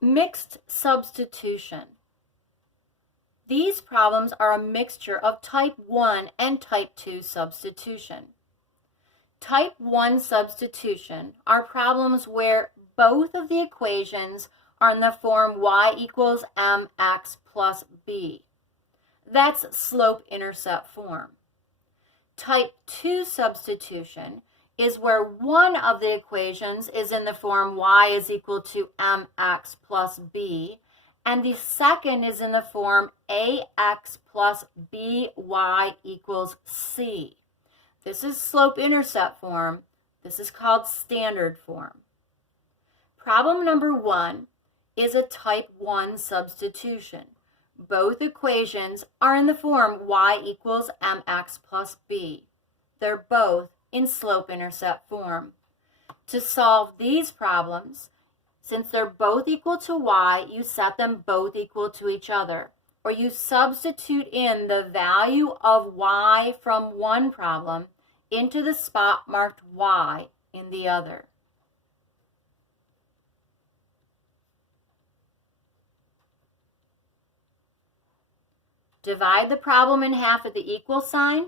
Mixed substitution. These problems are a mixture of type 1 and type 2 substitution. Type 1 substitution are problems where both of the equations are in the form y equals mx plus b. That's slope-intercept form. Type 2 substitution is where one of the equations is in the form y is equal to mx plus b, and the second is in the form ax plus by equals c. This is slope-intercept form. This is called standard form. Problem number 1 is a type 1 substitution. Both equations are in the form y equals mx plus b. They're both in slope-intercept form. To solve these problems, since they're both equal to y, you set them both equal to each other, or you substitute in the value of y from one problem into the spot marked y in the other. Divide the problem in half with the equal sign.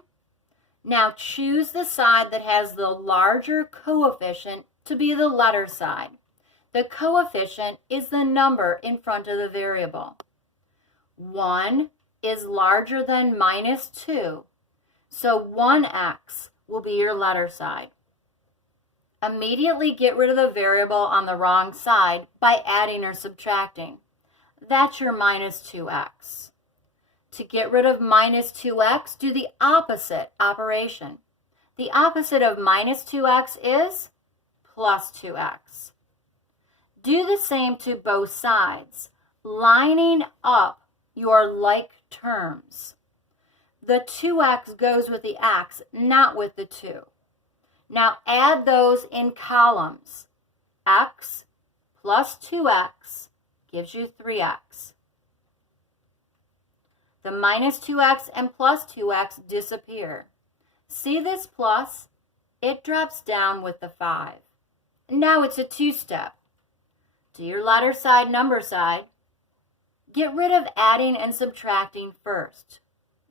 Now choose the side that has the larger coefficient to be the letter side. The coefficient is the number in front of the variable. 1 is larger than minus 2, so 1x will be your letter side. Immediately get rid of the variable on the wrong side by adding or subtracting. That's your minus 2x. To get rid of minus 2x, do the opposite operation. The opposite of minus 2x is plus 2x. Do the same to both sides, lining up your like terms. The 2x goes with the x, not with the 2. Now add those in columns. X plus 2x gives you 3x. The minus 2x and plus 2x disappear. See this plus? It drops down with the 5. Now it's a two-step. Do your letter side, number side. Get rid of adding and subtracting first.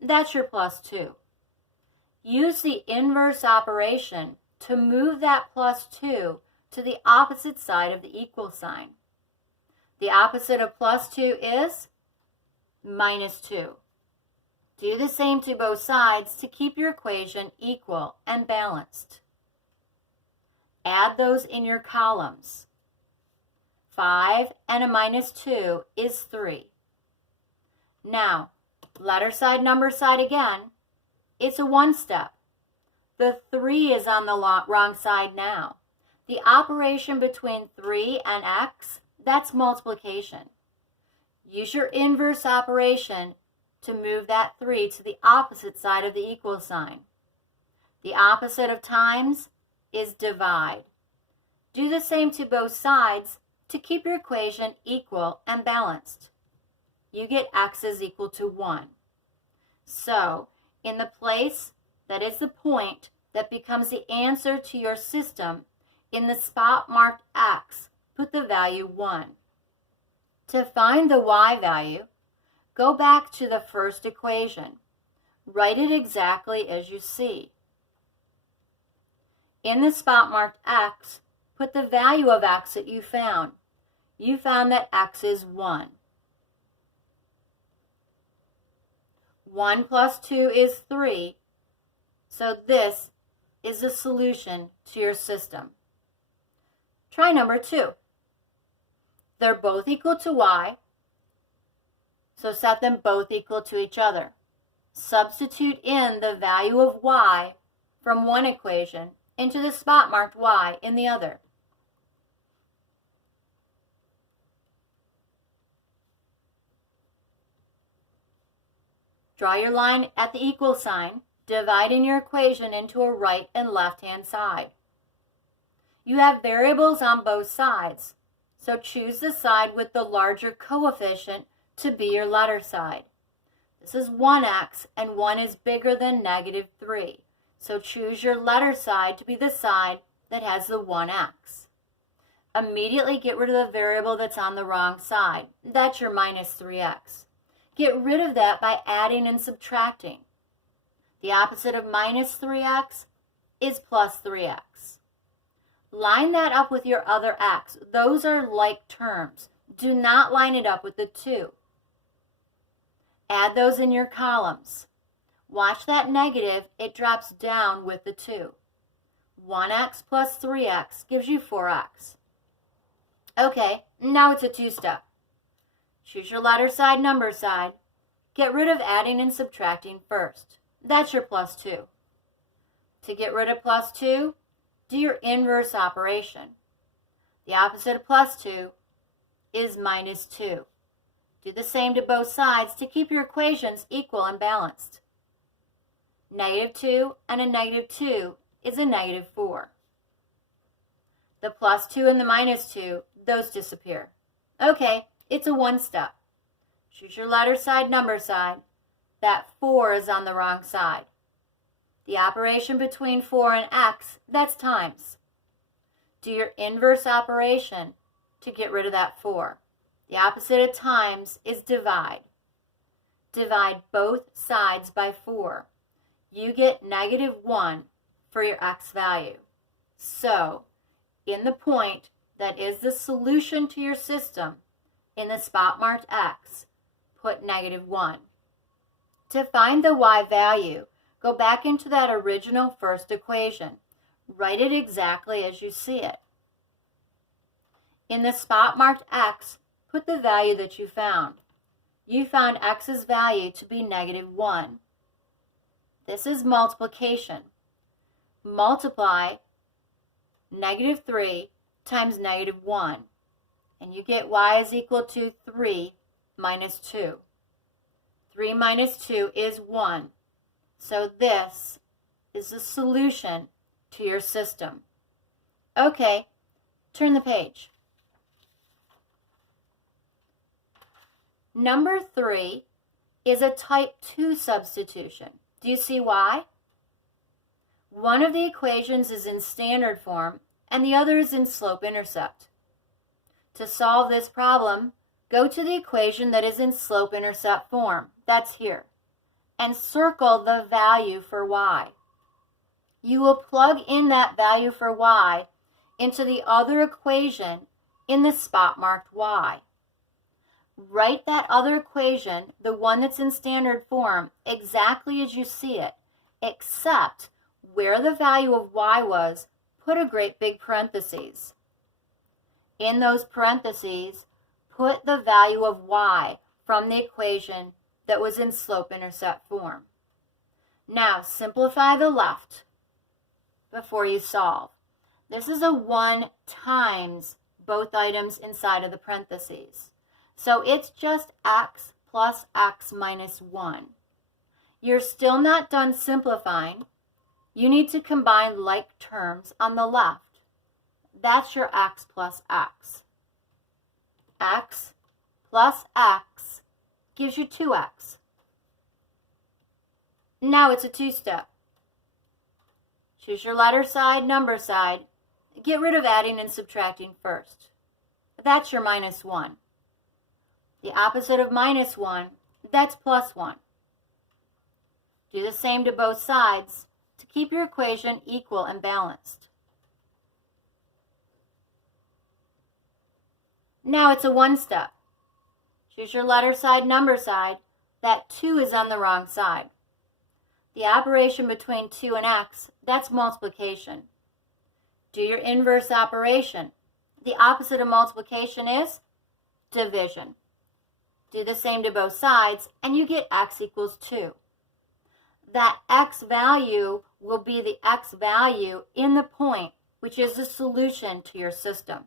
That's your plus 2. Use the inverse operation to move that plus 2 to the opposite side of the equal sign. The opposite of plus 2 is minus 2. Do the same to both sides to keep your equation equal and balanced. Add those in your columns. 5 and a minus 2 is 3. Now, letter side, number side again. It's a one-step. The 3 is on the wrong side now. The operation between 3 and x, that's multiplication. Use your inverse operation to move that 3 to the opposite side of the equal sign. The opposite of times is divide. Do the same to both sides to keep your equation equal and balanced. You get x is equal to 1. So, in the place that is the point that becomes the answer to your system, in the spot marked x, put the value 1. To find the y value, go back to the first equation. Write it exactly as you see. In the spot marked x, put the value of x that you found. You found that x is 1. 1 plus 2 is 3. So this is the solution to your system. Try number 2. They're both equal to y, so set them both equal to each other. Substitute in the value of y from one equation into the spot marked y in the other. Draw your line at the equal sign, dividing your equation into a right and left-hand side. You have variables on both sides, so choose the side with the larger coefficient to be your letter side. This is 1x, and 1 is bigger than negative 3, so choose your letter side to be the side that has the 1x. Immediately get rid of the variable that's on the wrong side. That's your minus 3x. Get rid of that by adding and subtracting. The opposite of minus 3x is plus 3x. Line that up with your other x. Those are like terms. Do not line it up with the 2. Add those in your columns. Watch that negative. It drops down with the 2. 1x plus 3x gives you 4x. Okay, now it's a 2-step. Choose your letter side, number side. Get rid of adding and subtracting first. That's your plus 2. To get rid of plus 2, do your inverse operation. The opposite of plus 2 is minus 2. Do the same to both sides to keep your equations equal and balanced. Negative 2 and a negative 2 is a negative 4. The plus 2 and the minus 2, those disappear. Okay, it's a 1-step. Choose your letter side, number side. That 4 is on the wrong side. The operation between 4 and x, that's times. Do your inverse operation to get rid of that 4. The opposite of times is divide. Divide both sides by 4. You get negative 1 for your x value. So, in the point that is the solution to your system, in the spot marked x, put negative 1. To find the y value, go back into that original first equation. Write it exactly as you see it. In the spot marked x, put the value that you found. You found x's value to be negative 1. This is multiplication. Multiply negative 3 times negative 1, and you get y is equal to 3 minus 2. 3 minus 2 is 1. So this is the solution to your system. Okay, turn the page. Number 3 is a type 2 substitution. Do you see why? One of the equations is in standard form and the other is in slope-intercept. To solve this problem, go to the equation that is in slope-intercept form. That's here. And circle the value for y. You will plug in that value for y into the other equation in the spot marked y. Write that other equation, the one that's in standard form, exactly as you see it, except where the value of y was, put a great big parentheses. In those parentheses, put the value of y from the equation that was in slope-intercept form. Now, simplify the left before you solve. This is a 1 times both items inside of the parentheses. So it's just x plus x minus 1. You're still not done simplifying. You need to combine like terms on the left. That's your x plus x. X plus x gives you 2x. Now it's a 2-step. Choose your letter side, number side. Get rid of adding and subtracting first. That's your minus 1. The opposite of minus 1, that's plus 1. Do the same to both sides to keep your equation equal and balanced. Now it's a 1-step. Choose your letter side, number side. That 2 is on the wrong side. The operation between 2 and x, that's multiplication. Do your inverse operation. The opposite of multiplication is division. Do the same to both sides, and you get x equals 2. That x value will be the x value in the point, which is the solution to your system.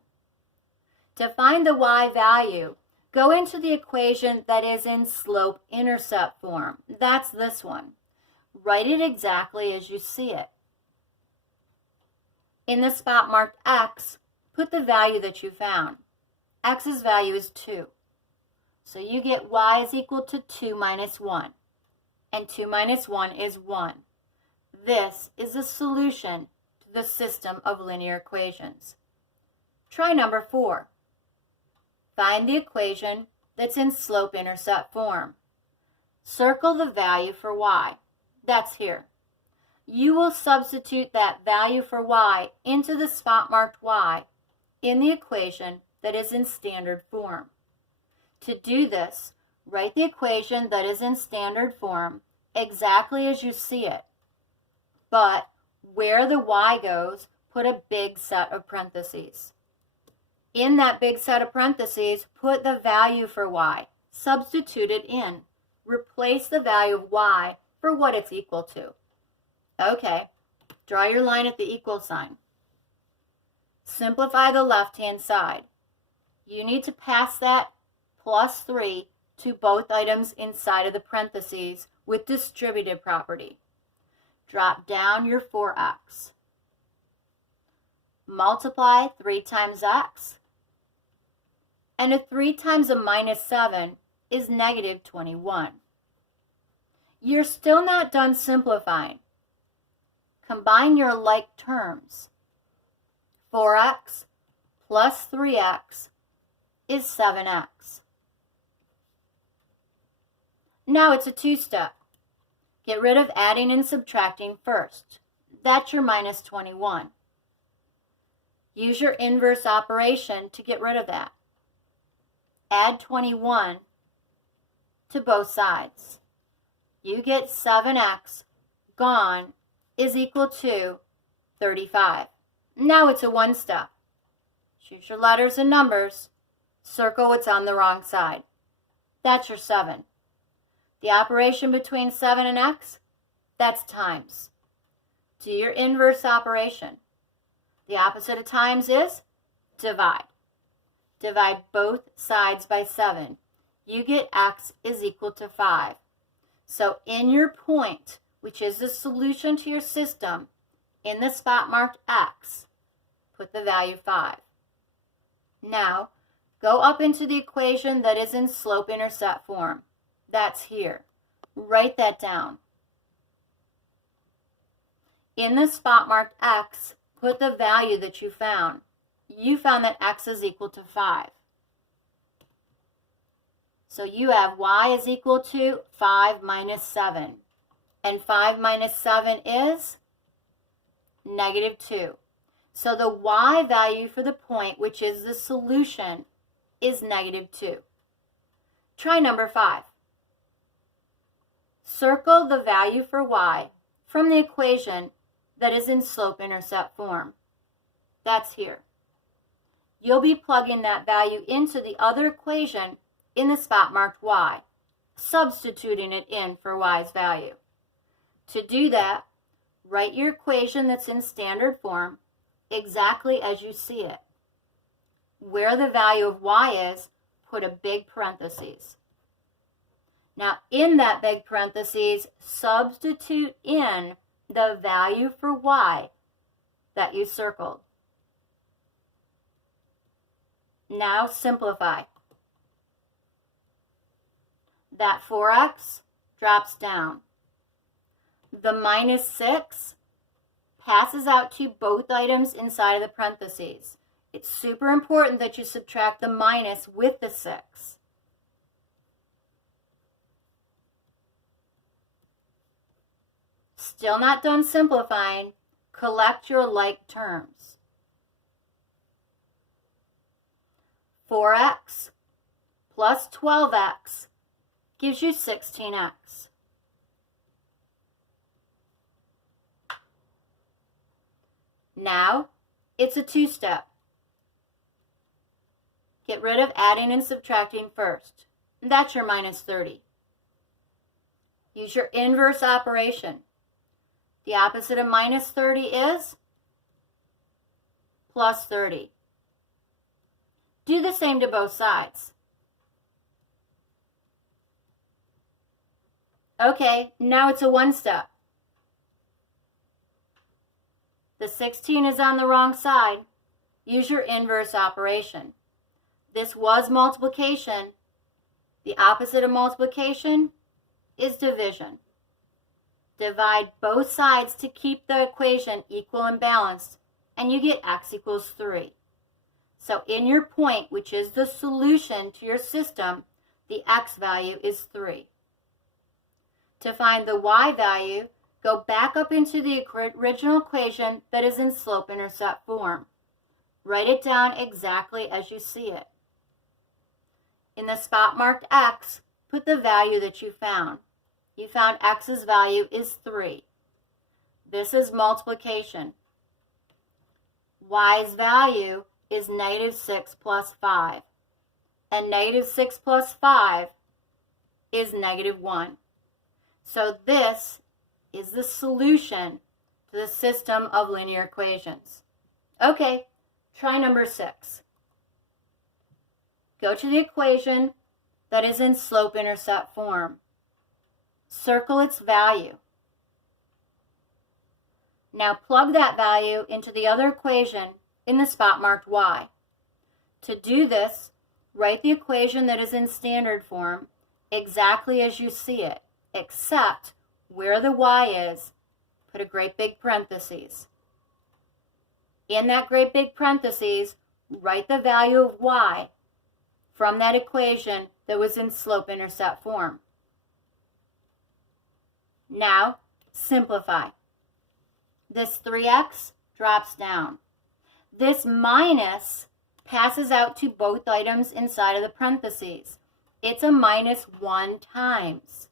To find the y value, go into the equation that is in slope-intercept form. That's this one. Write it exactly as you see it. In the spot marked x, put the value that you found. X's value is 2. So you get y is equal to 2 minus 1. And 2 minus 1 is 1. This is the solution to the system of linear equations. Try number 4. Find the equation that's in slope-intercept form. Circle the value for y. That's here. You will substitute that value for y into the spot marked y in the equation that is in standard form. To do this, write the equation that is in standard form exactly as you see it, but where the y goes, put a big set of parentheses. In that big set of parentheses, put the value for y. Substitute it in. Replace the value of y for what it's equal to. Okay, draw your line at the equal sign. Simplify the left-hand side. You need to pass that plus 3 to both items inside of the parentheses with distributive property. Drop down your 4x. Multiply 3 times x. And a 3 times a minus 7 is negative 21. You're still not done simplifying. Combine your like terms. 4x plus 3x is 7x. Now it's a two-step. Get rid of adding and subtracting first. That's your minus 21. Use your inverse operation to get rid of that. Add 21 to both sides. You get 7x gone is equal to 35. Now it's a one-step. Choose your letters and numbers. Circle what's on the wrong side. That's your 7. The operation between 7 and x, that's times. Do your inverse operation. The opposite of times is divide. Divide both sides by 7. You get x is equal to 5. So in your point, which is the solution to your system, in the spot marked x, put the value 5. Now, go up into the equation that is in slope-intercept form. That's here. Write that down. In the spot marked x, put the value that you found. You found that x is equal to 5. So you have y is equal to 5 minus 7. And 5 minus 7 is negative 2. So the y value for the point, which is the solution, is negative 2. Try number 5. Circle the value for y from the equation that is in slope-intercept form. That's here. You'll be plugging that value into the other equation in the spot marked y, substituting it in for y's value. To do that, write your equation that's in standard form exactly as you see it. Where the value of y is, put a big parentheses. Now, in that big parentheses, substitute in the value for y that you circled. Now simplify. That 4x drops down. The minus 6 passes out to both items inside of the parentheses. It's super important that you subtract the minus with the 6. Still not done simplifying. Collect your like terms. 4x plus 12x gives you 16x. Now, it's a two-step. Get rid of adding and subtracting first. That's your minus 30. Use your inverse operation. The opposite of minus 30 is plus 30. Do the same to both sides. Okay, now it's a one-step. The 16 is on the wrong side. Use your inverse operation. This was multiplication. The opposite of multiplication is division. Divide both sides to keep the equation equal and balanced, and you get x equals 3. So in your point, which is the solution to your system, the x value is 3. To find the y value, go back up into the original equation that is in slope-intercept form. Write it down exactly as you see it. In the spot marked x, put the value that you found. You found x's value is 3. This is multiplication. Y's value is -6 plus 5. And -6 plus 5 is -1. So this is the solution to the system of linear equations. Okay, try number 6. Go to the equation that is in slope-intercept form. Circle its value. Now plug that value into the other equation in the spot marked y. To do this, write the equation that is in standard form exactly as you see it, except where the y is, put a great big parentheses. In that great big parentheses, write the value of y from that equation that was in slope-intercept form. Now, simplify. This 3x drops down. This minus passes out to both items inside of the parentheses. It's a -1 times.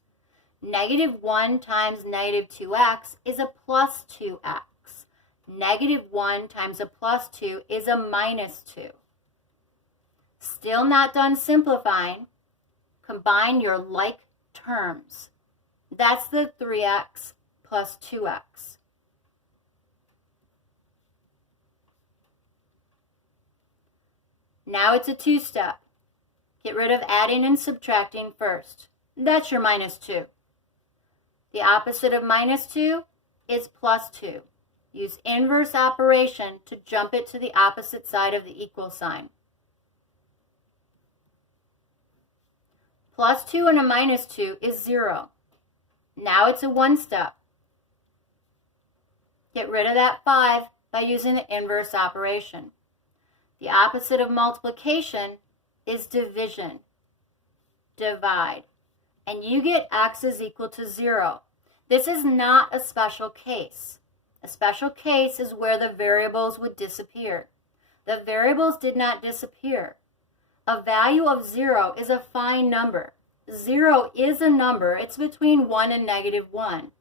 -1 times -2x is a +2x. -1 times a +2 is a -2. Still not done simplifying. Combine your like terms. That's the 3x plus 2x. Now it's a two-step. Get rid of adding and subtracting first. That's your -2. The opposite of -2 is +2. Use inverse operation to jump it to the opposite side of the equal sign. +2 and a -2 is 0. Now it's a one-step. Get rid of that 5 by using the inverse operation. The opposite of multiplication is division. Divide. And you get x is equal to 0. This is not a special case. A special case is where the variables would disappear. The variables did not disappear. A value of 0 is a fine number. 0 is a number. It's between 1 and -1.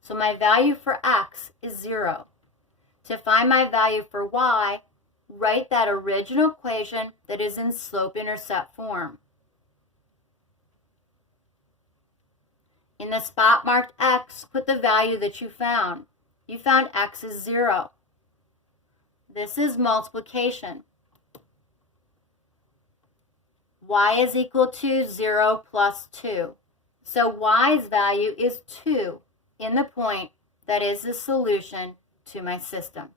So my value for x is 0. To find my value for y, write that original equation that is in slope-intercept form. In the spot marked x, put the value that you found. You found x is 0. This is multiplication. Y is equal to 0 plus 2. So y's value is 2 in the point that is the solution to my system.